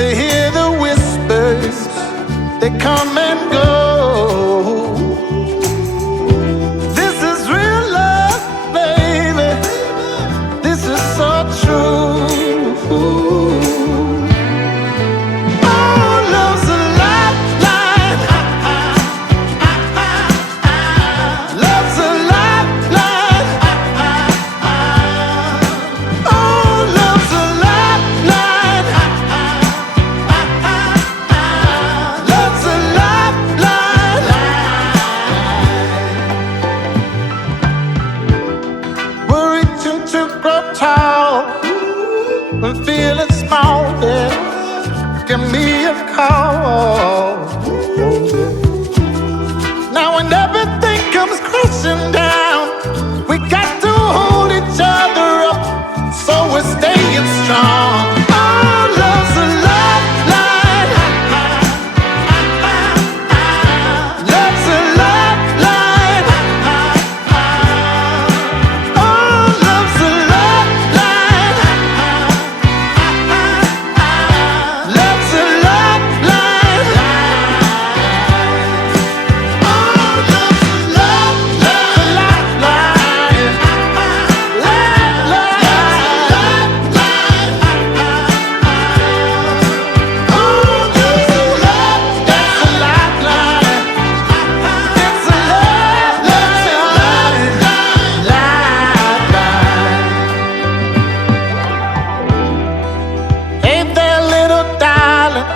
to hear the whispers, they come and go. This is real love, baby. This is so true. Oh, love's a lifeline. Love's a lifeline. Oh, love's a lifeline. Love's a lifeline. We're reaching to grow tall and feeling small, yeah. Give me a call. Now when everything comes crashing down, we got to hold each other up, so we're staying strong. Oh, love's a lifeline. Love's a lifeline. Oh, love's a lifeline. Love's a lifeline. Oh, love's a lifeline. Ain't that little darling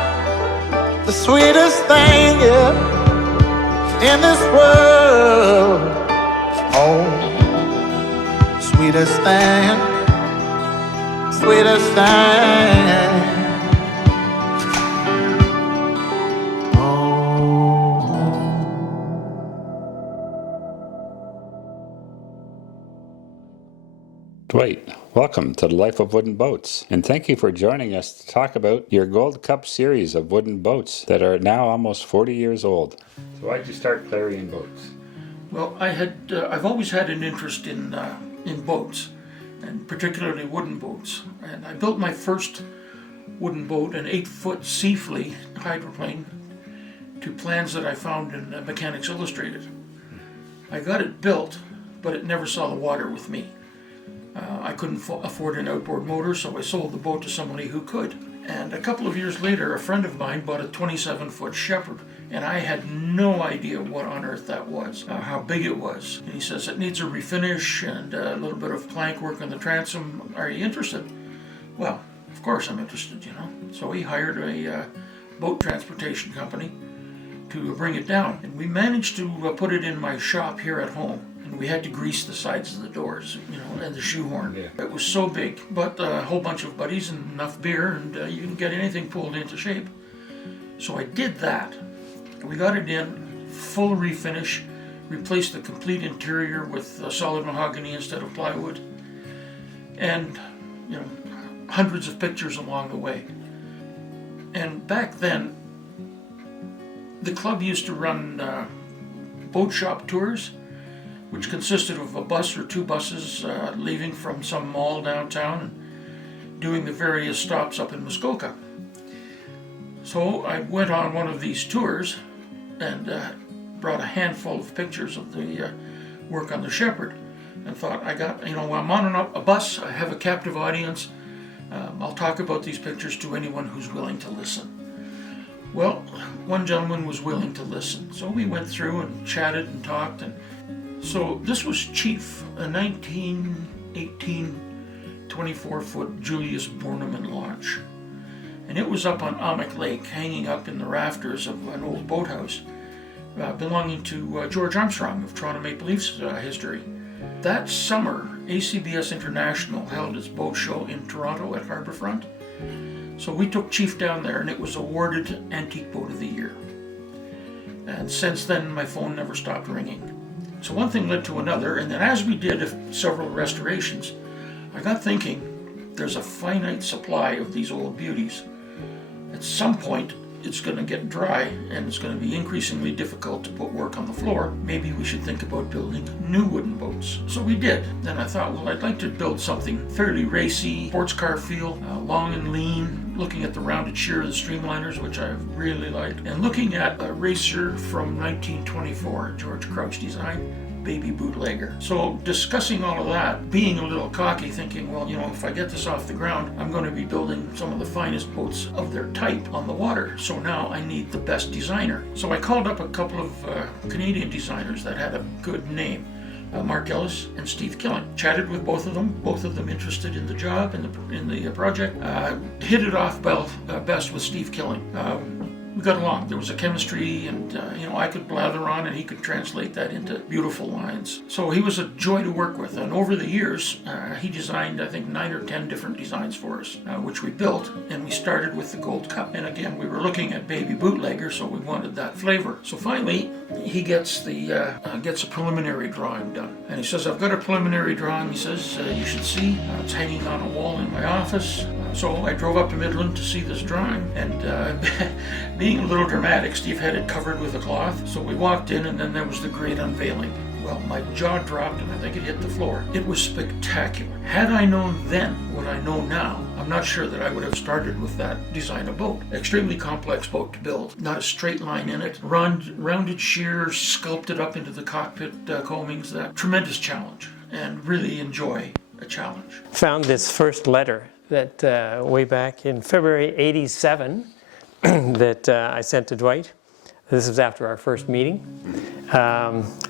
the sweetest thing, yeah, in this world? Oh, sweetest thing, sweetest thing. Dwight, welcome to the Life of Wooden Boats, and thank you for joining us to talk about your Gold Cup series of wooden boats that are now almost 40 years old. So why'd you start Clarion Boats? Well, I've always had an interest in boats, and particularly wooden boats. And I built my first wooden boat, an 8-foot Sea Flea hydroplane, to plans that I found in Mechanics Illustrated. I got it built, but it never saw the water with me. I couldn't afford an outboard motor, so I sold the boat to somebody who could. And a couple of years later, a friend of mine bought a 27-foot Shepherd, and I had no idea what on earth that was, how big it was. And he says, it needs a refinish and a little bit of plank work on the transom. Are you interested? Well, of course I'm interested, you know. So he hired a boat transportation company to bring it down. And we managed to put it in my shop here at home. And we had to grease the sides of the doors, you know, and the shoehorn. Yeah. It was so big, but a whole bunch of buddies and enough beer, and you can get anything pulled into shape. So I did that. We got it in, full refinish, replaced the complete interior with solid mahogany instead of plywood, and, you know, hundreds of pictures along the way. And back then, the club used to run boat shop tours, which consisted of a bus or two buses leaving from some mall downtown and doing the various stops up in Muskoka. So I went on one of these tours and brought a handful of pictures of the work on the Shepherd, and thought, I'm on a bus, I have a captive audience, I'll talk about these pictures to anyone who's willing to listen. Well, one gentleman was willing to listen, so we went through and chatted and talked. And so this was Chief, a 1918 24-foot Julius Bornemann launch. And it was up on Amick Lake, hanging up in the rafters of an old boathouse belonging to George Armstrong of Toronto Maple Leafs history. That summer, ACBS International held its boat show in Toronto at Harbourfront. So we took Chief down there, and it was awarded Antique Boat of the Year. And since then, my phone never stopped ringing. So one thing led to another, and then as we did several restorations, I got thinking, there's a finite supply of these old beauties. At some point, it's going to get dry, and it's going to be increasingly difficult to put work on the floor. Maybe we should think about building new wooden boats. So we did. Then I thought, well, I'd like to build something fairly racy, sports car feel, long and lean, looking at the rounded shear of the streamliners, which I really liked, and looking at a racer from 1924, George Crouch design, Baby Bootlegger. So discussing all of that, being a little cocky, thinking, well, you know, if I get this off the ground, I'm going to be building some of the finest boats of their type on the water. So now I need the best designer. So I called up a couple of Canadian designers that had a good name. Mark Ellis and Steve Killing. Chatted with both of them interested in the job and in the project. Hit it off best with Steve Killing. We got along. There was a chemistry, and you know, I could blather on and he could translate that into beautiful lines. So he was a joy to work with, and over the years he designed, I think, 9 or 10 different designs for us, which we built, and we started with the Gold Cup. And again, we were looking at Baby Bootlegger, so we wanted that flavor. So finally he gets a preliminary drawing done, and he says, I've got a preliminary drawing, he says, you should see. It's hanging on a wall in my office. So I drove up to Midland to see this drawing, and being a little dramatic, Steve had it covered with a cloth. So we walked in, and then there was the great unveiling. Well, my jaw dropped, and I think it hit the floor. It was spectacular. Had I known then what I know now, I'm not sure that I would have started with that design of boat. Extremely complex boat to build. Not a straight line in it. Rounded shears sculpted up into the cockpit combings. That tremendous challenge, and really enjoy a challenge. Found this first letter that way back in February '87 that I sent to Dwight. This was after our first meeting.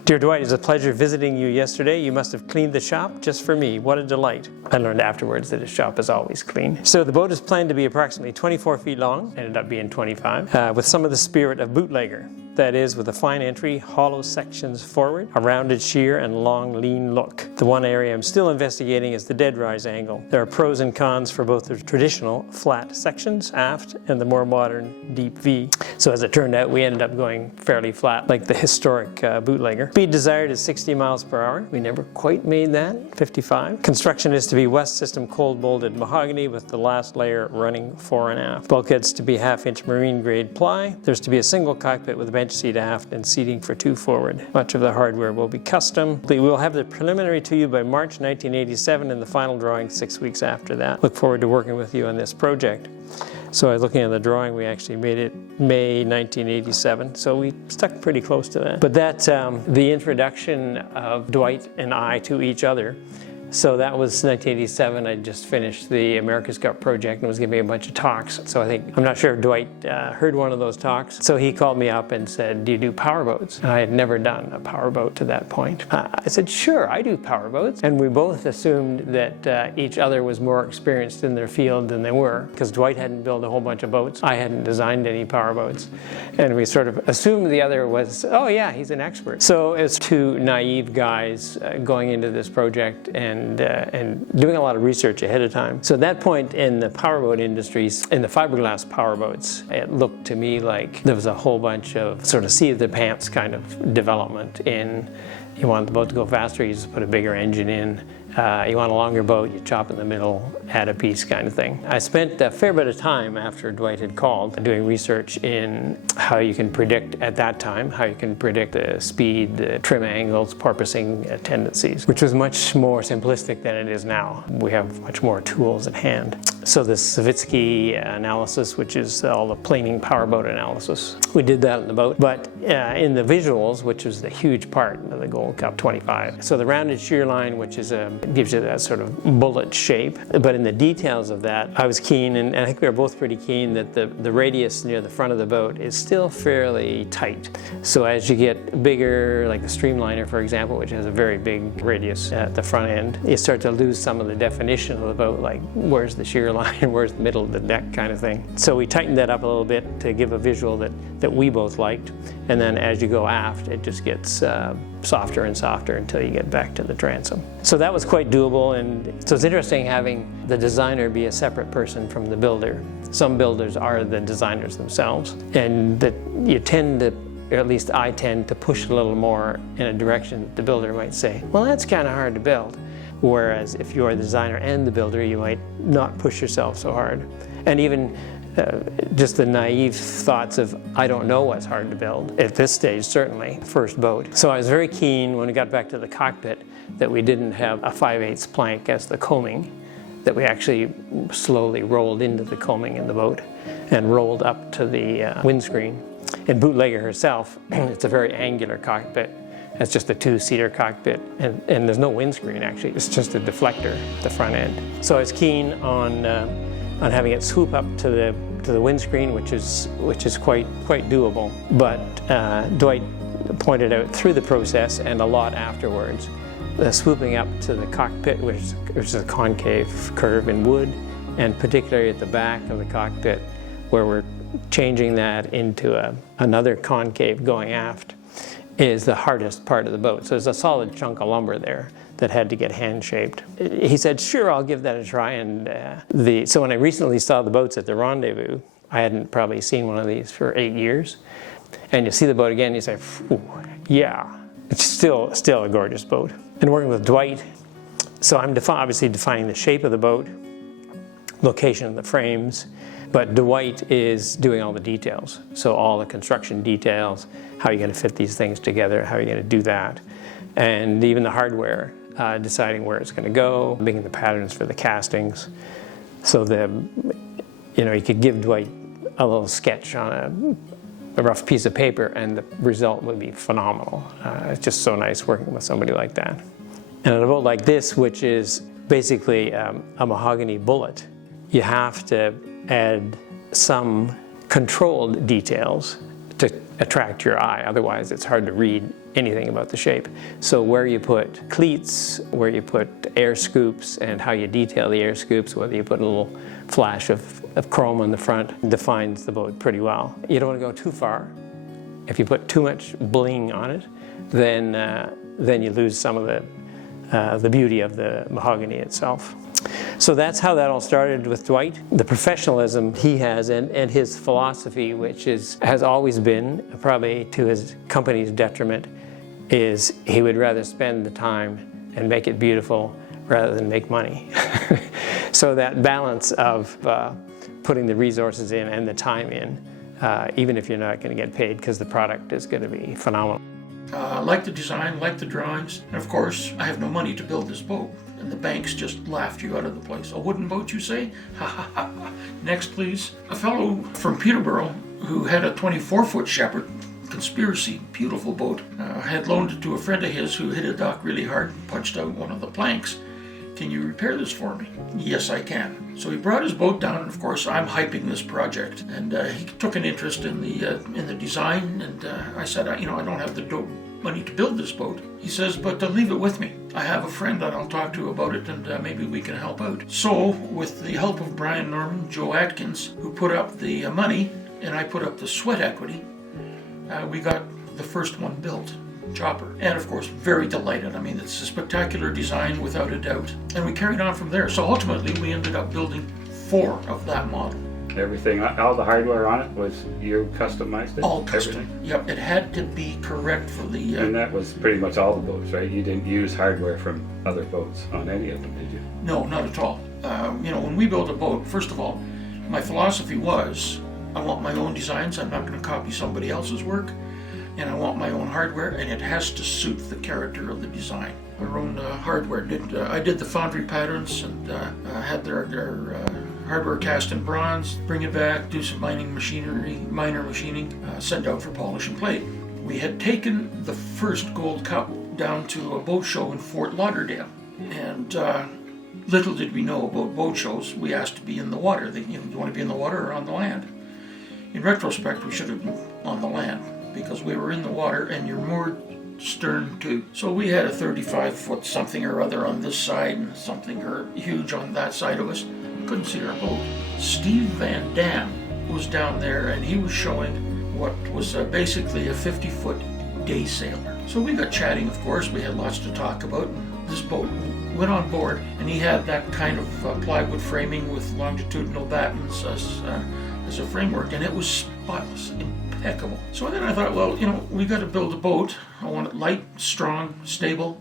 Dear Dwight, it's a pleasure visiting you yesterday. You must have cleaned the shop just for me. What a delight. I learned afterwards that his shop is always clean. So the boat is planned to be approximately 24 feet long, ended up being 25, with some of the spirit of bootlegger. That is, with a fine entry, hollow sections forward, a rounded shear, and long, lean look. The one area I'm still investigating is the dead rise angle. There are pros and cons for both the traditional flat sections aft and the more modern deep V. So as it turned out, we ended up going fairly flat, like the historic bootlegger. Speed desired is 60 miles per hour. We never quite made that, 55. Construction is to be West System cold molded mahogany with the last layer running fore and aft. Bulkheads to be half-inch marine grade ply. There's to be a single cockpit with a bench seat aft and seating for 2 forward. Much of the hardware will be custom. We will have the preliminary to you by March 1987 and the final drawing 6 weeks after that. Look forward to working with you on this project. So I was looking at the drawing, we actually made it May 1987, so we stuck pretty close to that. But that's the introduction of Dwight and I to each other. So that was 1987. I just finished the America's Cup project and was giving a bunch of talks. So I'm not sure if Dwight heard one of those talks. So he called me up and said, do you do powerboats? And I had never done a powerboat to that point. I said, sure, I do powerboats. And we both assumed that each other was more experienced in their field than they were, because Dwight hadn't built a whole bunch of boats. I hadn't designed any powerboats. And we sort of assumed the other was, oh yeah, he's an expert. So as 2 naive guys going into this project and doing a lot of research ahead of time. So at that point in the powerboat industries, in the fiberglass powerboats, it looked to me like there was a whole bunch of sort of seat of the pants kind of development in, you want the boat to go faster, you just put a bigger engine in. You want a longer boat, you chop in the middle, add a piece kind of thing. I spent a fair bit of time after Dwight had called doing research in how you can predict at that time, how you can predict the speed, the trim angles, porpoising tendencies, which was much more simplistic than it is now. We have much more tools at hand. So the Savitsky analysis, which is all the planing powerboat analysis, we did that in the boat. But in the visuals, which was the huge part of the Gold Cup 25. So the rounded shear line, which is gives you that sort of bullet shape. But in the details of that, I was keen, and I think we were both pretty keen, that the radius near the front of the boat is still fairly tight. So as you get bigger, like the Streamliner, for example, which has a very big radius at the front end, you start to lose some of the definition of the boat, like where's the shear line, where's the middle of the deck kind of thing. So we tightened that up a little bit to give a visual that we both liked. And then as you go aft, it just gets softer and softer until you get back to the transom. So that was quite doable, and so it's interesting having the designer be a separate person from the builder. Some builders are the designers themselves, and that you tend to, or at least I tend to push a little more in a direction that the builder might say, well, that's kind of hard to build. Whereas if you're the designer and the builder, you might not push yourself so hard. And even just the naive thoughts of, I don't know what's hard to build. At this stage, certainly, first boat. So I was very keen when we got back to the cockpit that we didn't have a 5/8 plank as the coaming, that we actually slowly rolled into the coaming in the boat and rolled up to the windscreen. And Bootlegger herself, it's a very angular cockpit. It's just a two-seater cockpit, and there's no windscreen actually. It's just a deflector at the front end. So I was keen on having it swoop up to the windscreen, which is quite doable. But Dwight pointed out through the process and a lot afterwards, swooping up to the cockpit, which is a concave curve in wood, and particularly at the back of the cockpit, where we're changing that into another concave going aft, is the hardest part of the boat. So there's a solid chunk of lumber there that had to get hand-shaped. He said, sure, I'll give that a try. And so when I recently saw the boats at the Rendezvous, I hadn't probably seen one of these for 8 years. And you see the boat again, you say, yeah, it's still a gorgeous boat. And working with Dwight, so I'm obviously defining the shape of the boat, location of the frames, but Dwight is doing all the details. So all the construction details, how you're going to fit these things together, how you're going to do that, and even the hardware, deciding where it's going to go, making the patterns for the castings. So you could give Dwight a little sketch on a rough piece of paper, and the result would be phenomenal. It's just so nice working with somebody like that. And on a boat like this, which is basically a mahogany bullet, you have to add some controlled details to attract your eye. Otherwise, it's hard to read anything about the shape. So where you put cleats, where you put air scoops, and how you detail the air scoops, whether you put a little flash of chrome on the front, defines the boat pretty well. You don't want to go too far. If you put too much bling on it, then you lose some of the beauty of the mahogany itself. So that's how that all started with Dwight. The professionalism he has and his philosophy, which has always been, probably to his company's detriment, is he would rather spend the time and make it beautiful rather than make money. So that balance of putting the resources in and the time in, even if you're not going to get paid, because the product is going to be phenomenal. Like the design, like the drawings, and of course, I have no money to build this boat. And the banks just laughed you out of the place. A wooden boat, you say? Ha ha ha. Next, please. A fellow from Peterborough who had a 24-foot Shepherd Conspiracy, beautiful boat, had loaned it to a friend of his who hit a dock really hard and punched out one of the planks. Can you repair this for me? Yes, I can. So he brought his boat down, and of course I'm hyping this project. And he took an interest in the design, and I said, I don't have the money to build this boat. He says, but leave it with me. I have a friend that I'll talk to about it, and maybe we can help out. So, with the help of Brian Norman, Joe Atkins, who put up the money, and I put up the sweat equity, we got the first one built. Chopper. And of course, very delighted. I mean, it's a spectacular design without a doubt. And we carried on from there. So ultimately, we ended up building 4 of that model. Everything, all the hardware on it was you customized it? All custom. Everything? Yep, it had to be correct for the... And that was pretty much all the boats, right? You didn't use hardware from other boats on any of them, did you? No, not at all. When we build a boat, first of all, my philosophy was, I want my own designs. I'm not going to copy somebody else's work. And I want my own hardware, and it has to suit the character of the design. Our own hardware. I did the foundry patterns, and had their hardware cast in bronze, bring it back, do some minor machining, send out for polish and plate. We had taken the first Gold Cup down to a boat show in Fort Lauderdale, and little did we know about boat shows. We asked to be in the water. You want to be in the water or on the land? In retrospect, we should have been on the land, because we were in the water and you're moored stern to. So we had a 35-foot something or other on this side and something huge on that side of us. Couldn't see our boat. Steve Van Dam was down there, and he was showing what was basically a 50-foot day sailor. So we got chatting, of course. We had lots to talk about. And this boat went on board, and he had that kind of plywood framing with longitudinal battens as a framework, and it was spotless, impeccable. So then I thought, well, we got to build a boat. I want it light, strong, stable.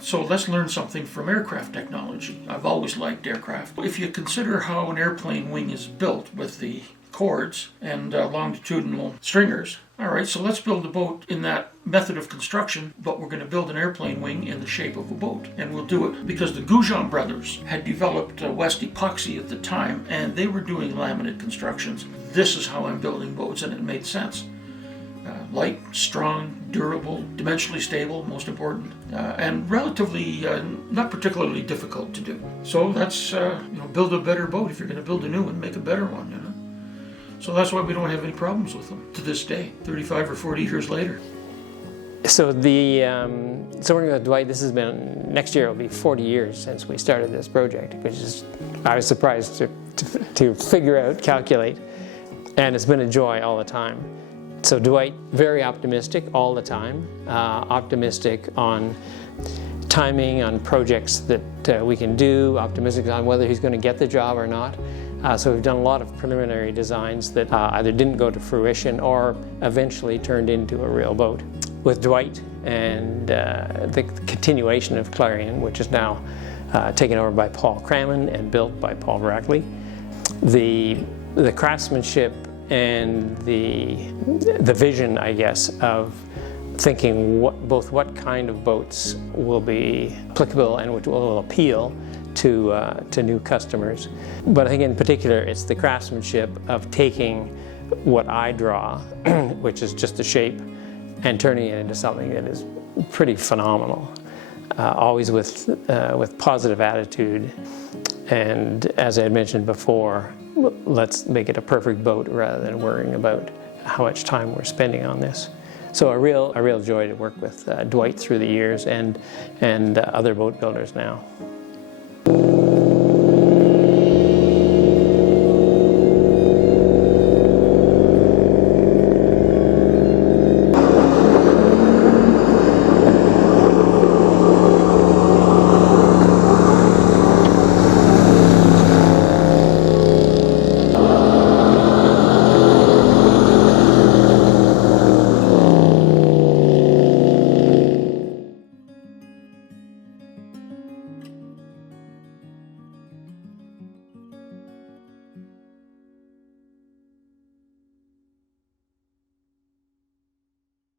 So let's learn something from aircraft technology. I've always liked aircraft. If you consider how an airplane wing is built with the cords and longitudinal stringers. All right, so let's build a boat in that method of construction, but we're going to build an airplane wing in the shape of a boat. And we'll do it because the Goujon brothers had developed West Epoxy at the time, and they were doing laminate constructions. This is how I'm building boats, and it made sense. Light, strong, durable, dimensionally stable, most important, and relatively not particularly difficult to do. So that's, build a better boat. If you're going to build a new one, make a better one, So that's why we don't have any problems with them to this day, 35 or 40 years later. So so working with Dwight, this has been, next year will be 40 years since we started this project, which is, I was surprised to figure out, calculate, and it's been a joy all the time. So Dwight, very optimistic all the time, optimistic on timing, on projects that we can do, optimistic on whether he's going to get the job or not. So we've done a lot of preliminary designs that either didn't go to fruition or eventually turned into a real boat. With Dwight and the continuation of Clarion, which is now taken over by Paul Cramon and built by Paul Brackley, the craftsmanship and the vision, I guess, of thinking both what kind of boats will be applicable and which will appeal to new customers. But I think in particular it's the craftsmanship of taking what I draw, which is just a shape, and turning it into something that is pretty phenomenal. Always with positive attitude, and as I had mentioned before, let's make it a perfect boat rather than worrying about how much time we're spending on this. So a real joy to work with Dwight through the years and other boat builders now.